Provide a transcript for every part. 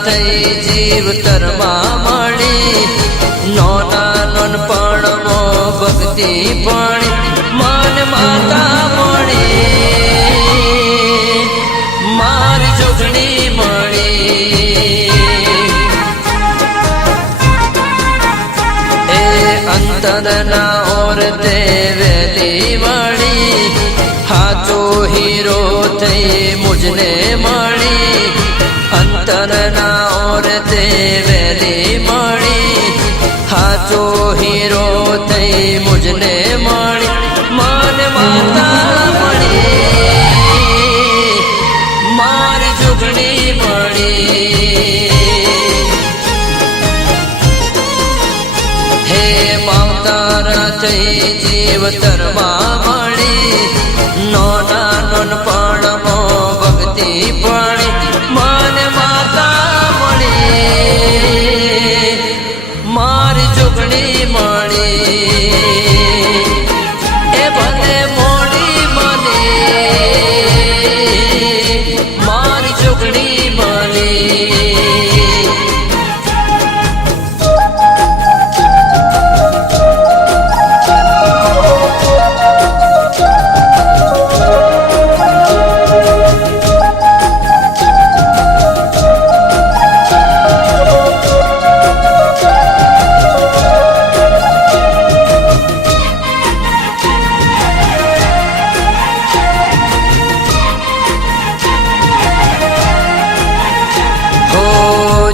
થઈ જીવતરમાં મળી નોના નોનપણમાં ભક્તિ ભણી મન માતા મળી મારી જોગણી મળી એ અંતરના ઓરતે વેલી મળી હાચો હીરો થઈ મુજને મળી અંતરના ઓરતે વેલી મળી હાચો હીરો થઈ મુજને મળી મન માતા મળી મારી જોગણી મળી હે માવતારા થઈ જીવતરમાં મળી નોના નોનપણમાં ભક્તિ ભણી મન માતા મળી મારી જોગણી મળી એ ભલે મોડી મને મારી જોગણી મળી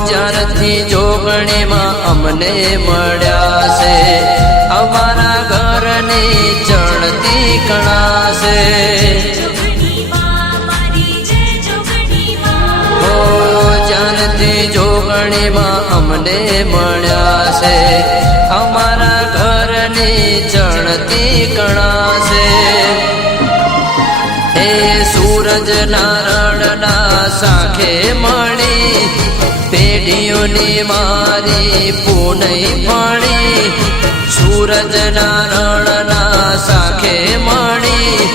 જ્યારથી જોગણીમાં અમને મળ્યા છે અમારા ઘરની ચણતી કણા છે હો જ્યારથી જોગણીમાં અમને મળ્યા છે અમારા ઘરની ચણતી કણા છે એ સૂરજ નારાયણના સાખે મળી પેઢીઓની મારી પૂનઈ ભણી સૂરજ નારાયણના સાખે મળી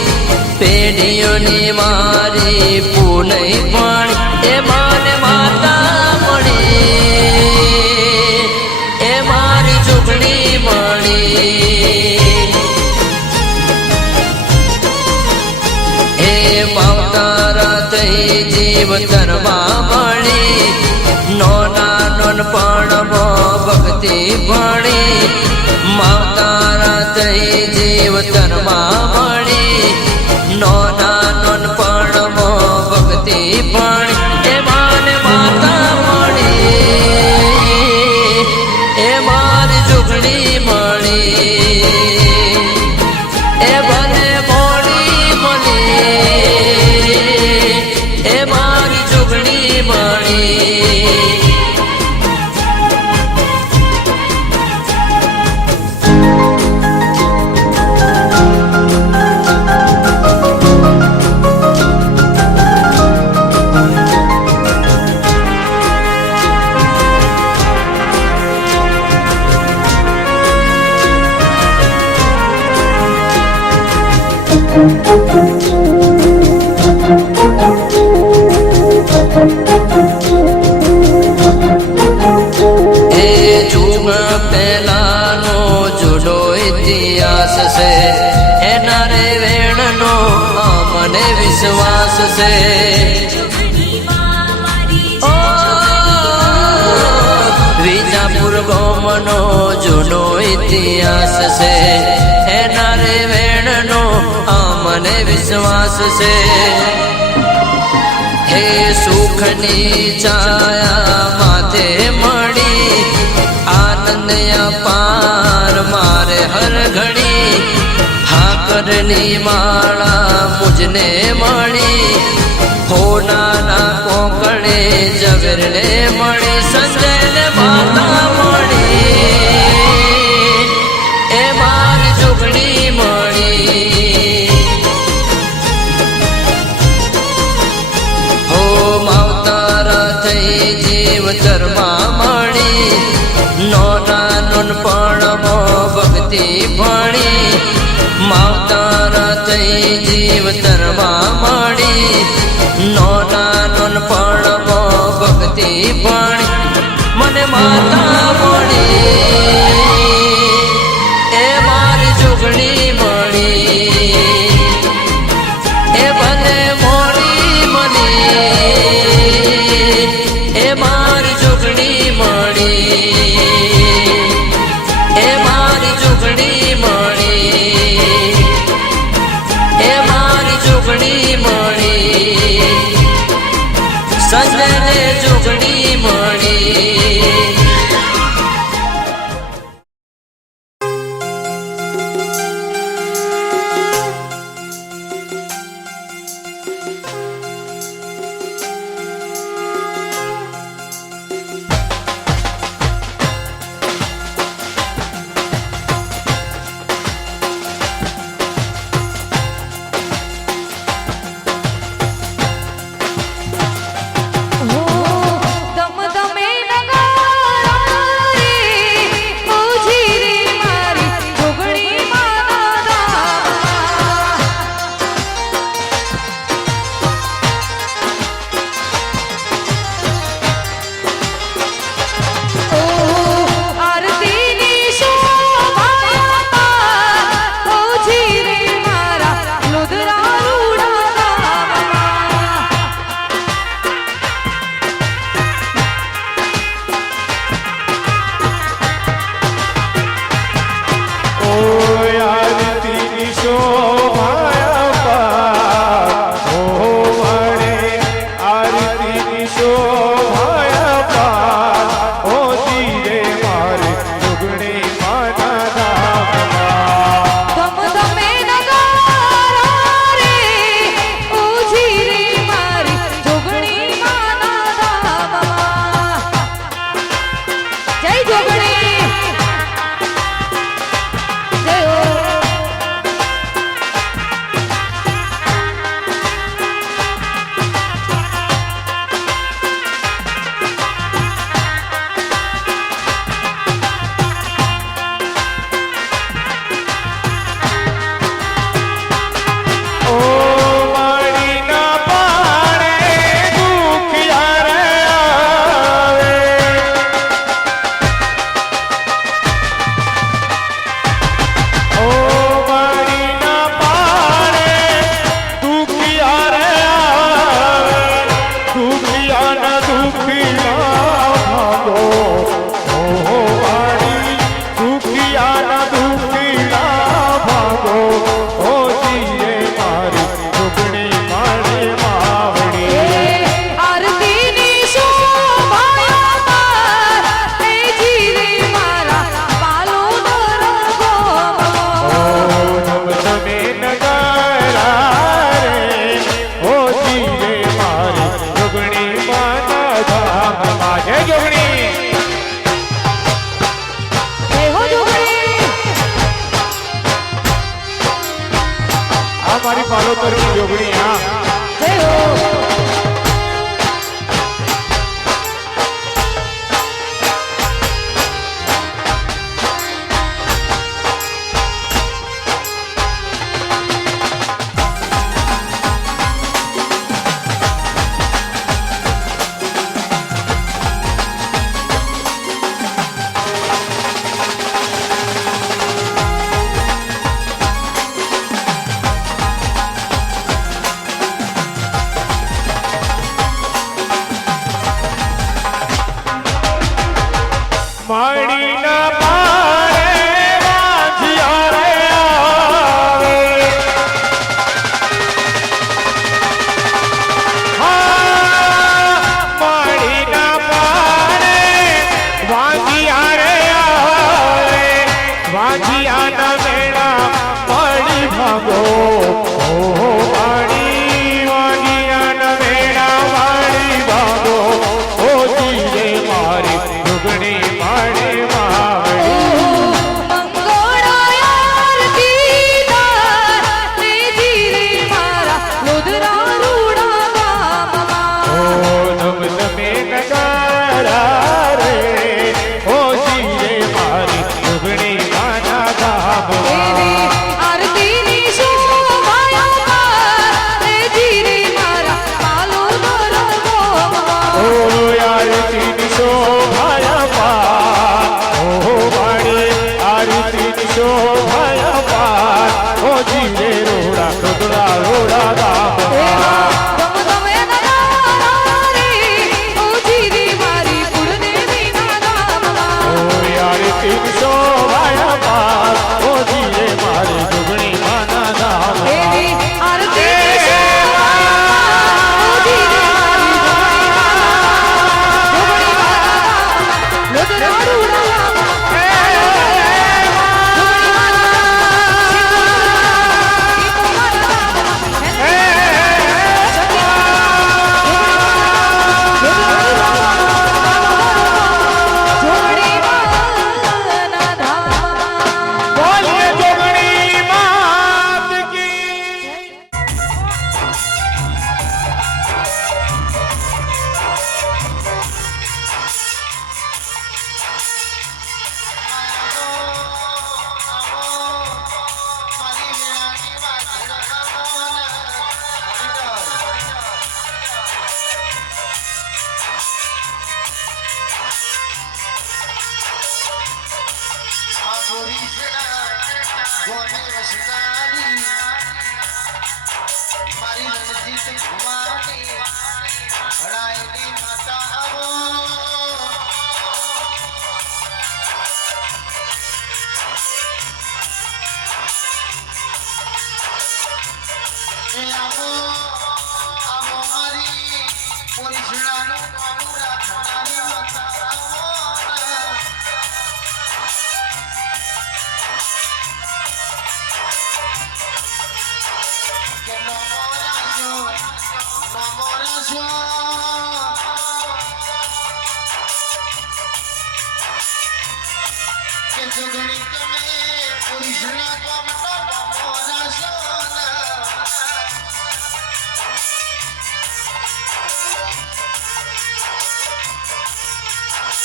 પેઢીઓની મારી પૂનઈ ભણી એ માને માતા મળી એ મારી જોગણી મળી એ માવતારા થઈ જીવતરમાં મળી નોના નોનપણમાં ભક્તિ ભણી માવતારા થઈ જીવતરમાં મળી નોના નોનપણમાં ભક્તિ ભણી એ માને માતા મળી એ મારી જોગણી મળી એ ભલે મોડી મળી એ મારી જોગણી મળી એ જુગ પહેલાનો જુદો ઇતિહાસ છે એના રે વેણનો મને વિશ્વાસ છે વિજાપુર ગામનો જૂનો ઇતિહાસ છે એના રે વેણનો મને વિશ્વાસ છે હે સુખની છાયા માથે મળી આનંદ અપાર મારે હર ઘડી હાકરની માળા મુજને મળી હોનાના કોકડે ઝવેરને મળી સંજયને માતા મળી એ મારી જોગણી મળી હો માવતારા થઈ જીવતરમાં મળી નોના નોનપણમાં ભક્તિ ભણી માવતારા થઈ જીવતરમાં મળી નોના નોનપણમાં ભક્તિ ભક્તિ પણ મને માતા મળી એ મારી જોગણી મળી એ ભલે મોડી મળી એ મારી જોગણી મળી એ મારી જોગણી મળી એ મારી જોગણી મળી સંજયને જોગણી મળી પોલીસડાનું કામું રાખનારી મતારાઓના કે નમો રાજો કે જગણી તમે પોલીસના કામનો નમો રાજો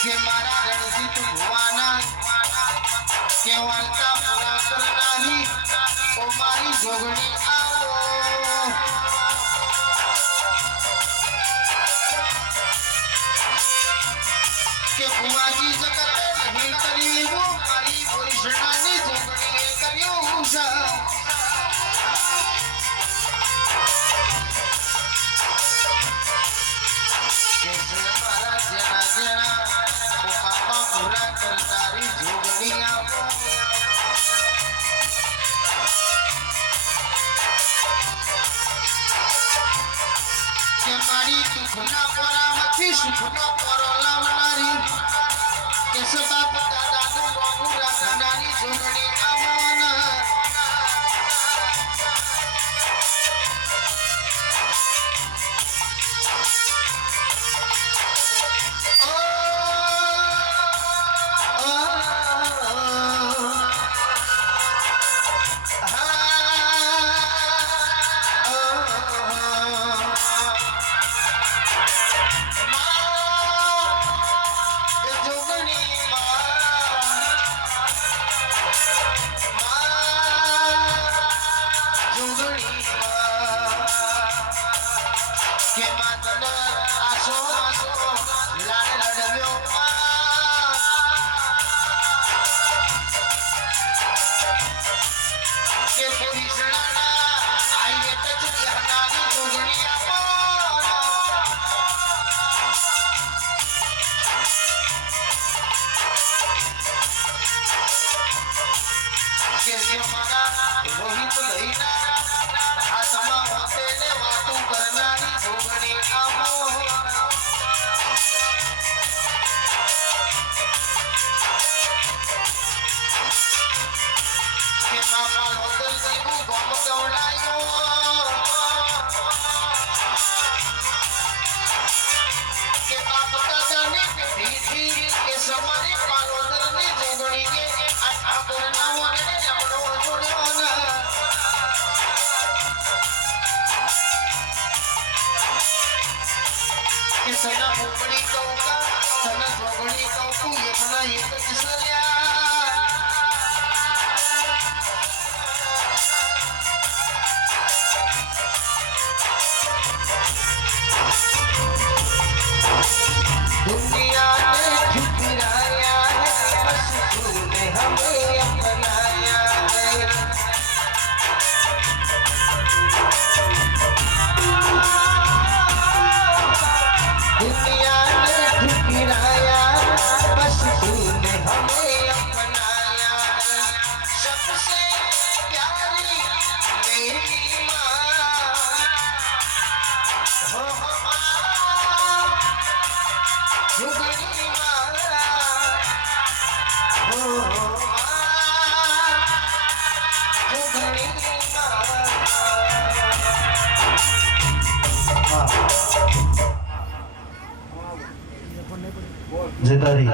કે મારા રણજીત ભુવાના કે વાર્તા પૂરા કરનારી ઓ મારી જોગણી આવો કે ભુવાજી જગતે નહીં કર્યું મારી પોલીસડાની જોગણીએ કર્યું છે કે મારા જેના જેના બાપા પૂરા કરનારી જોગણી આપો કે મારી દુઃખના પોરામાંથી સુખનો પોરો લાવનારી કે સબાપ દાદાનું બાપુ રાખનારી જોગણી આવાના કે માતન આસો આસો લાડ લડવ્યો કે પોલીસડાના આઈએ તજ હનારી જોગણી આપો કે જે મારા રોહિત લઈના હાથમાં હોતે ને વાતું કરનારી જોગણી આવો કે મામા લોદર જીવું ગમ ગવડાયો કે બાપ દાદાની પેઢીથી કે સવારી પાલોદરની જોગણીએ આ ઠાકોરના વગડે લમડો જોડ્યો ના કે સના ઉપડી કૌકા સના જોગણી કૌકુ એકના એક જ સલ્યા दुनिया ने ठुकराया है बस तूने हमें अपनाया है दुनिया ने ठुकराया बस तूने हमें अपनाया है सबसे प्यारी मेरी माँ हो जोगणी माँ हो जोगणी જતારી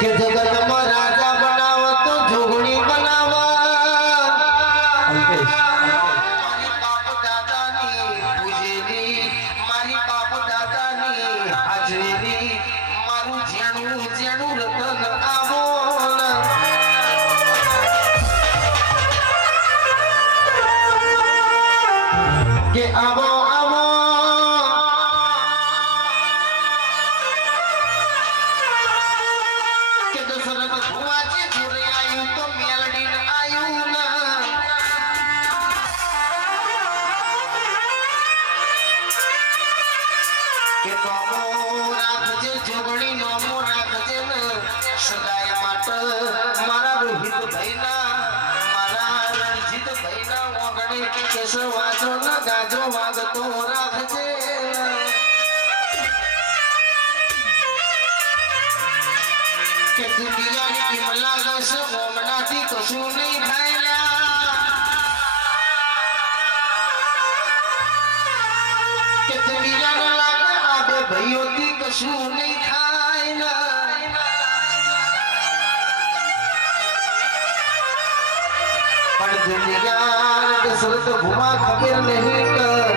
કે જગતમાં રાજા બનાવો તો જોગણી બનાવા મારી બાપ દાદાની પૂજેલી મારી બાપ દાદાની હાજરી કે નોમો રાખજે જોગણી નોમો રાખજે ને સદાય માટે મારા રોહિત ભાઈના મારા રણજીત ભાઈના ઓગણે કેસ વાજો ન ગાજો વાગતો રાખજે કે દુનિયાની કિમલા ગસ ઓમનાથી કશું નહીં ખાયલા કે દુનિયાને લાગે આ બે ભાઈઓથી કશું નહીં થાય પણ દુનિયા દશરથ ભૂમા ખબર નહીં કર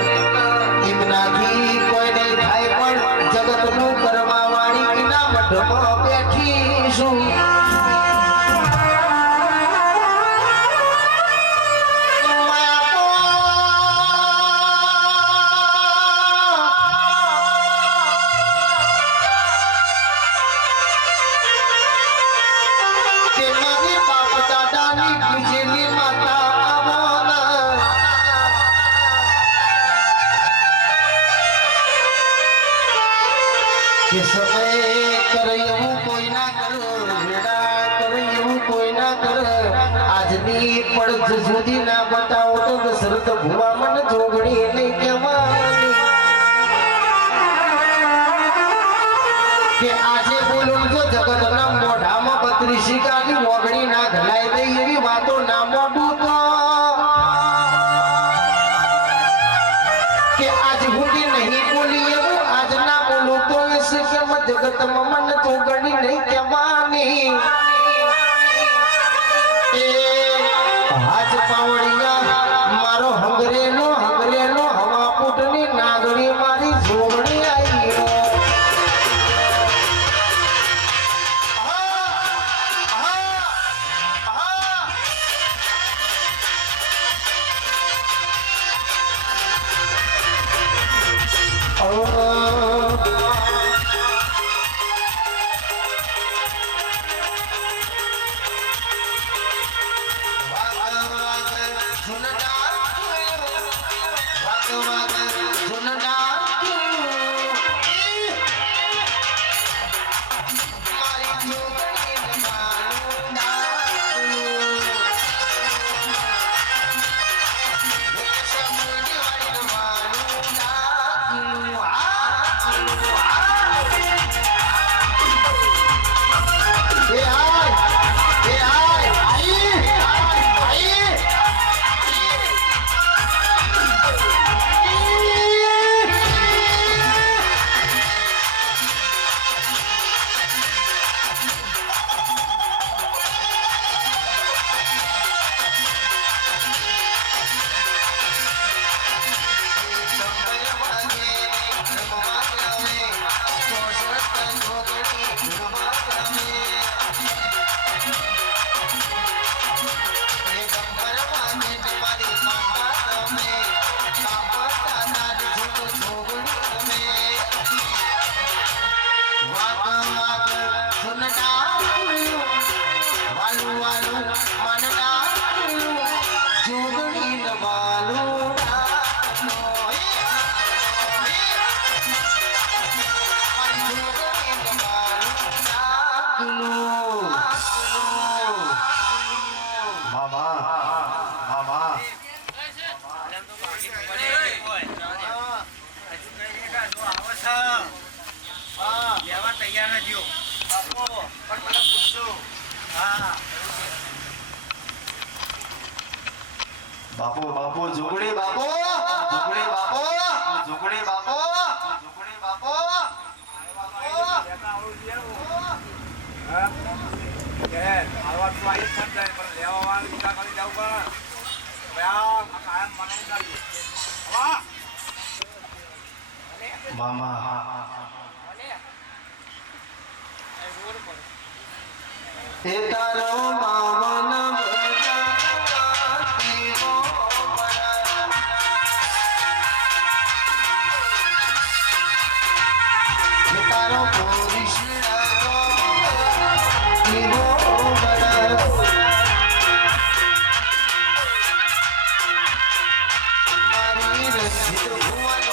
એમનાથી કોઈ નહીં થાય પણ જગતનું કરવા વાળી કિના મઢમાં બેઠી છું કે સમય કરે એવું કોઈ ના કરે વેડા કરે એવું કોઈ ના કરે આજની પડત સુધી ના બતાવો તો દશરથ ભુવા મને જોગણી નહીં કહેવાની કે આજે બોલું જો જગતના મોઢામાં 32 કાની મોગણી ના ઘલાઈ દે એવી વાતો ના મોઢું તો કે આજ હુંડી નહીં બોલી એવું આજ ના બોલું તો જગતમાં મને તો ગણી નહીં કહેવાની એ હાથ પાવડિયા મારો હંગરેનો હવા પૂટની નાગરી મારી જોગણી આવી બાપો બાપો ઝુગડી બાપો ઝુગડી બાપો ઝુગડી બાપો ઝુગડી બાપો મામા એ તારો માવન તારો પોરીશ મારી રંજીત ભુવન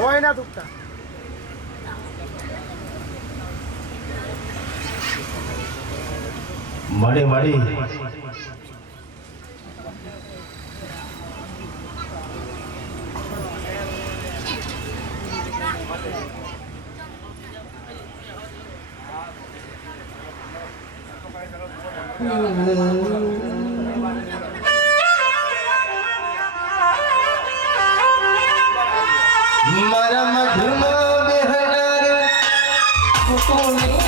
હવાઈ ના દુખતા. મળી મારા મઢમાં બેહનાર કુટુંબી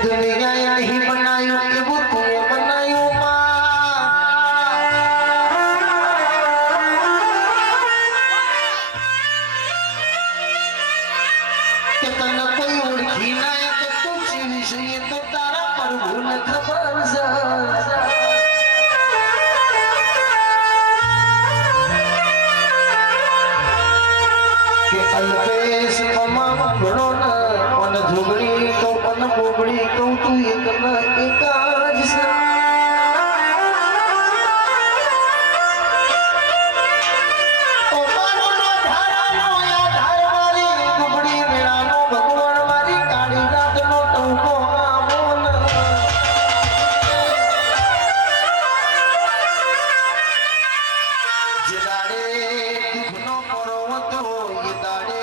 દુનિયા નહીં બનાયું એવું તું બનાયું કે તને કોઈ ઓળખી ના તો તું જીવીશ એ તો તારા પ્રભુને ખબર છે કે અલ્પેશ તમામ ઘણો ને જોગણી તો પણ બોબડી કહું તું એક ના એક જ છે ઓ મારો નો ધારાનો યા ધાર મારી ડુબડી મેળાનો ભગવાન મારી કાળી રાતનો ટંકો આવો ન જે દાડે દુઃખનો પર્વત હોય એ દાડે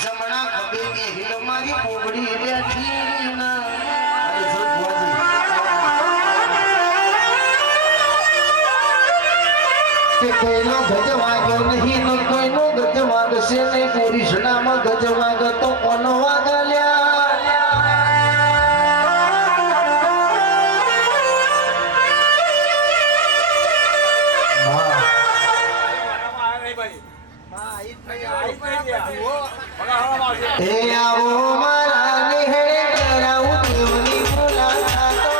જમણા ખભે કે હિલ મારી બોબડી બેઠી ના કે કોઈનો ગજ વાગ્યો નહીં ને કોઈનો ગજ વાગશે નહીં પુરુષનામાં ગજ વાગતો કોનો વાગલ્યા એ આવો મારા નિહળે કરાવું દેવની મુલાકાતો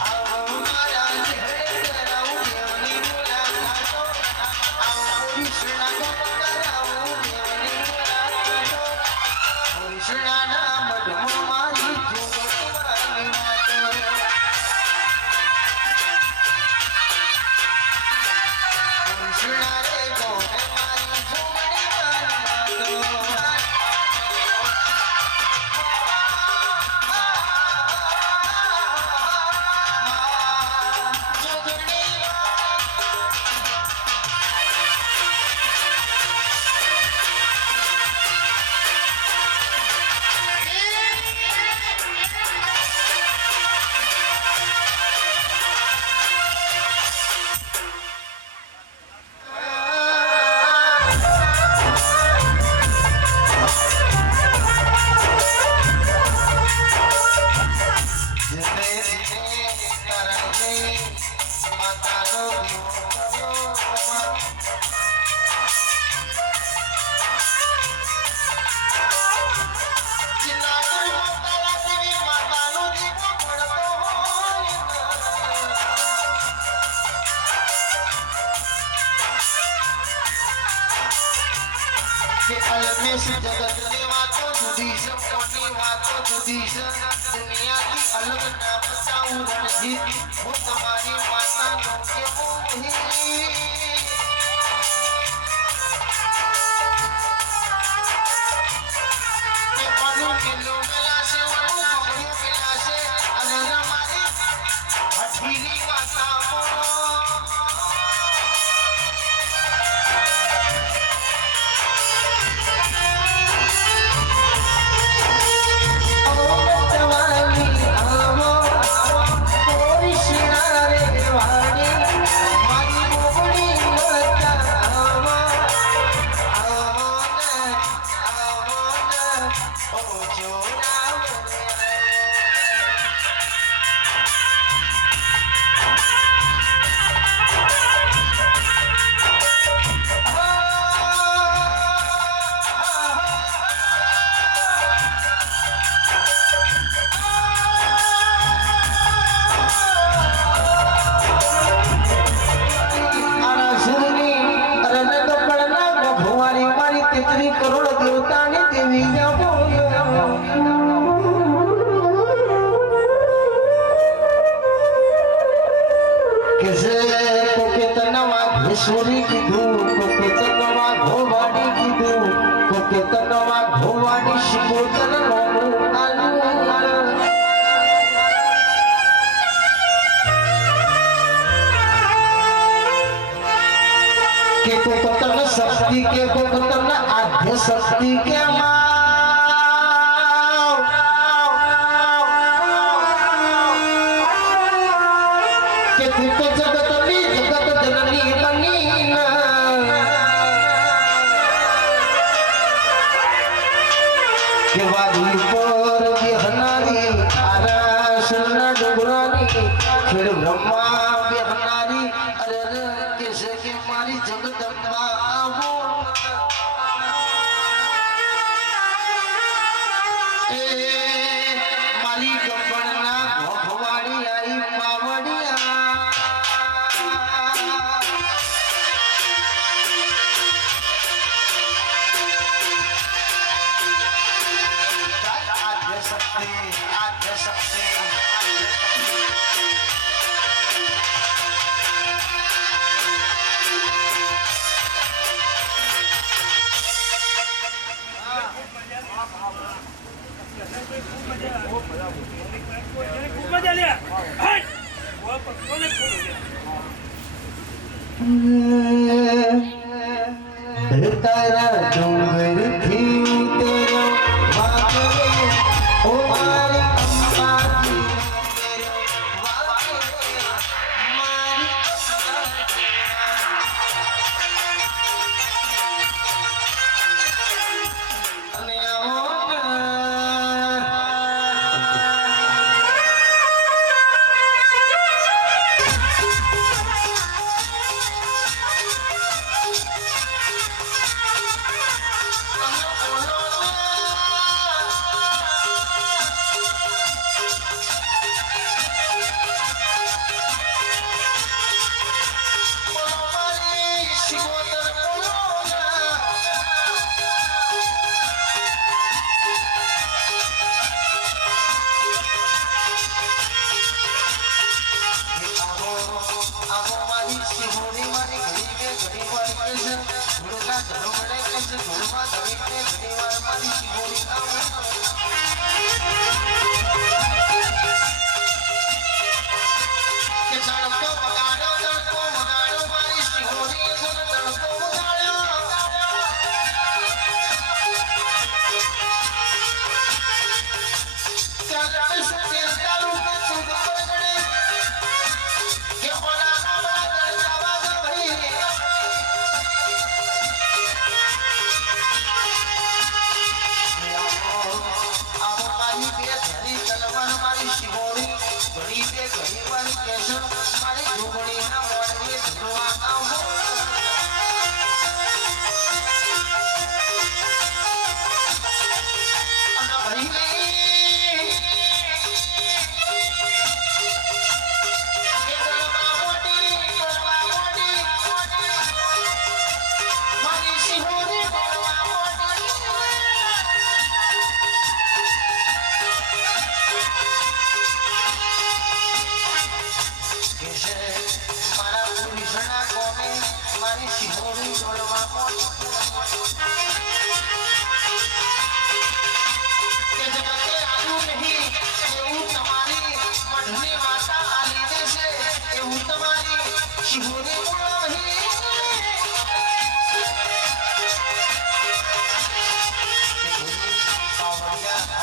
આવો મારા નિહળે કરાવું દેવની મુલાકાતો આવો કૃષ્ણ કરાવું દેવની મુલાકાતો કૃષ્ણના મઢમાં મારી જોગણી વાતો કૃષ્ણ રે ગોરે મારી જોગણી અલ્પેશ જગતની વાતો જુદી છે કોની વાતો જુદી છે દુનિયાથી અલગ ના બચાવું રણજીત હું તમારી માતા જમાનો કેવો હી સોરી કીધું કોકે તનવા ઘોવાડી કીધું કોકે તનવા ઘોવાડી શિકોતર નોનું આલુ કે કોક તન શક્તિ કે કોક તન આધ્ય શક્તિ કે કે તું તો જગતની જગત જનની બની કે વાદી પર બેહનારી આરાસના ડુંગરાની ખેડ બ્રહ્મા બેહનારી અરે કેસે કે મારી જગદંબા આવો એ મારી ગબડના ભોવાડી આઈ પાવડિયા आद्य शक्ति खूब मजा लिया वो कोने तारा डोंगर थी तेरा वागे ओ मारी अम्मा थी तेरा वागे मारी अम्मा અને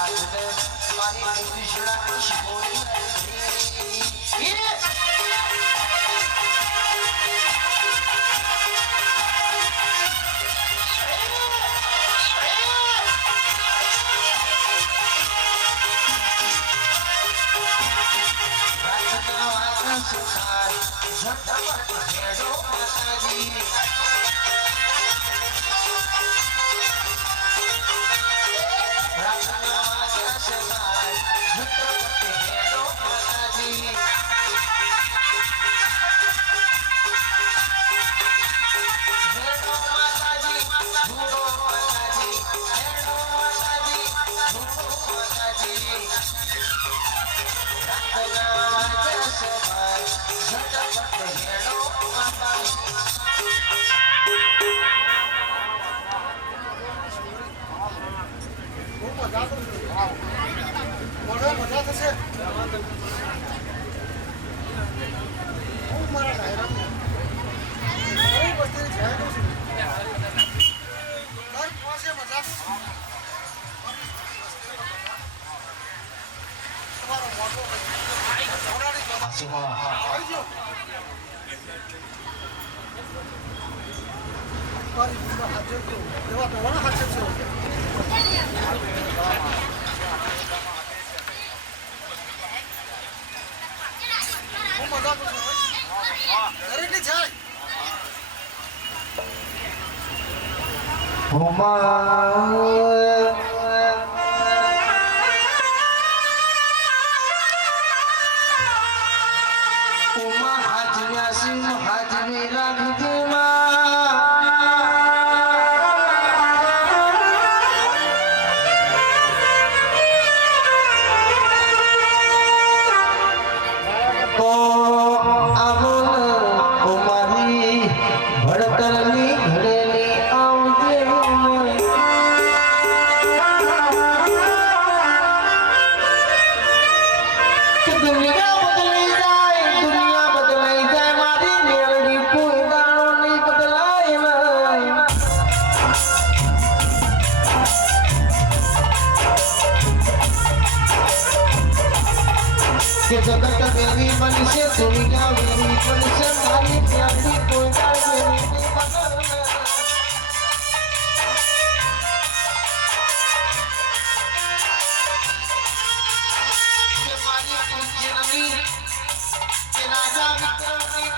આજને મારી કૃષ્ણ શિવોરી જગત વેરી બનશે દુનિયા વેરી બનશે મારી પ્યારી કોઈ વેરી મારી પૂજ્યની કે રાજા વિક્રમની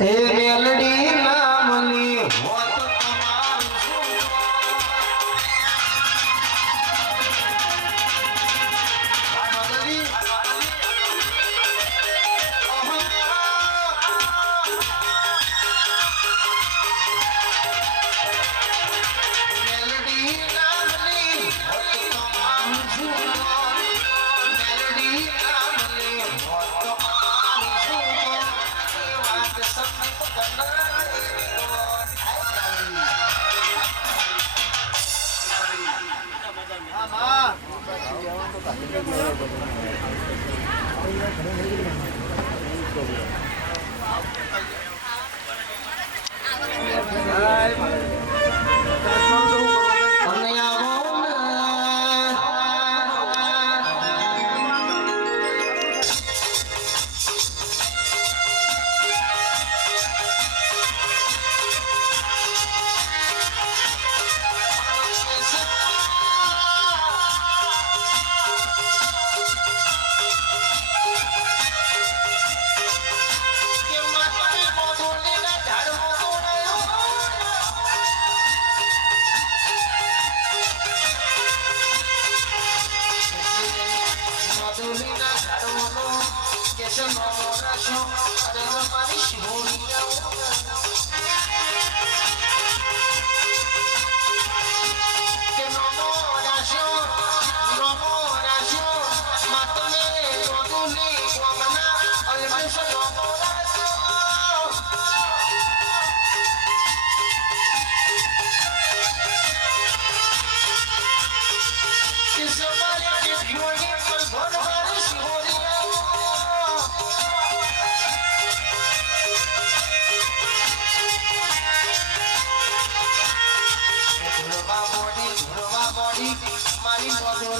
મેલડી મેલડી નામની હોત તમારું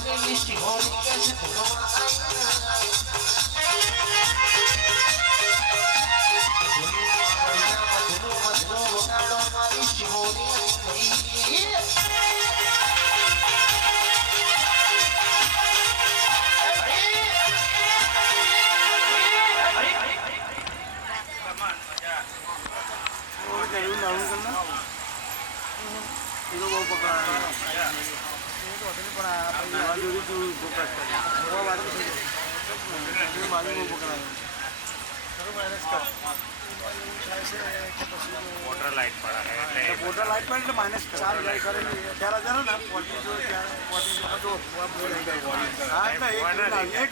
મારી શિહોરી કે છે મારી શિહોરી વોટર લાઈટ પર એટલે માઇનસ ચાર લાઈટ કરેલી 11,000 ને 40 એક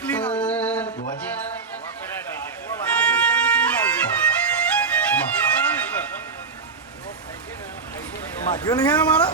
માગ્યો નહીં અમારા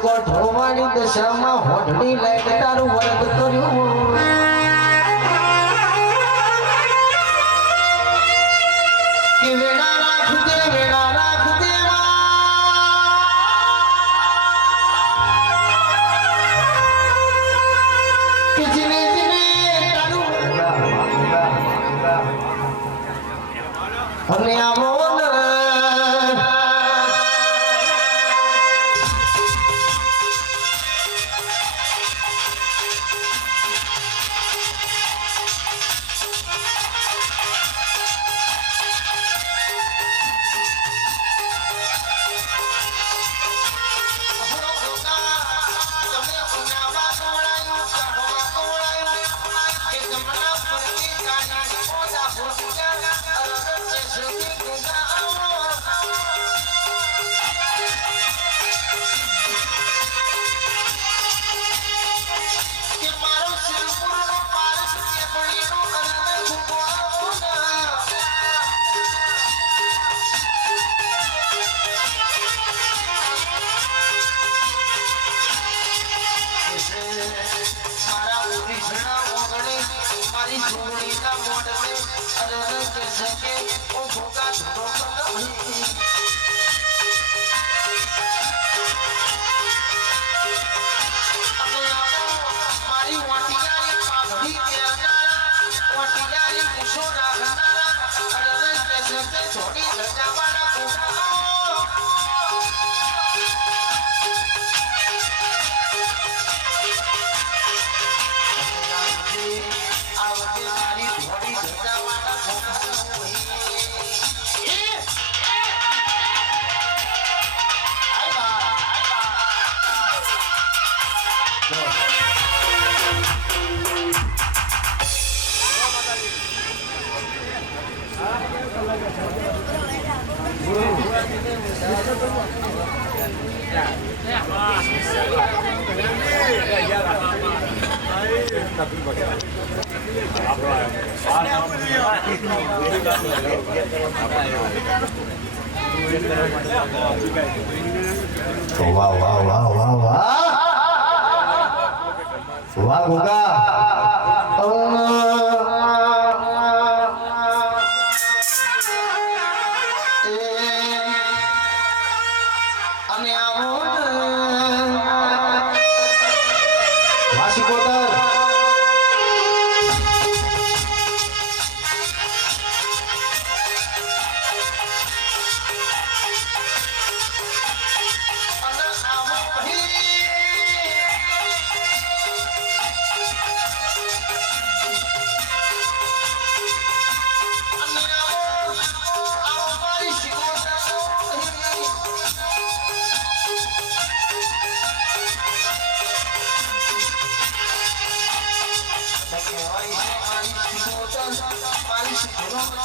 ગોઠવવાની દશામાં હોઠની લાઈટ તારું વરદ કર્યું કે વેળા રાખજે કે જીને તારું અને આવો વાહ વાહ વાહ વાહ વાહ વાહ ગોગા અને આવો વાસી કોતર અને આવો અને આવો મારી શિકોતર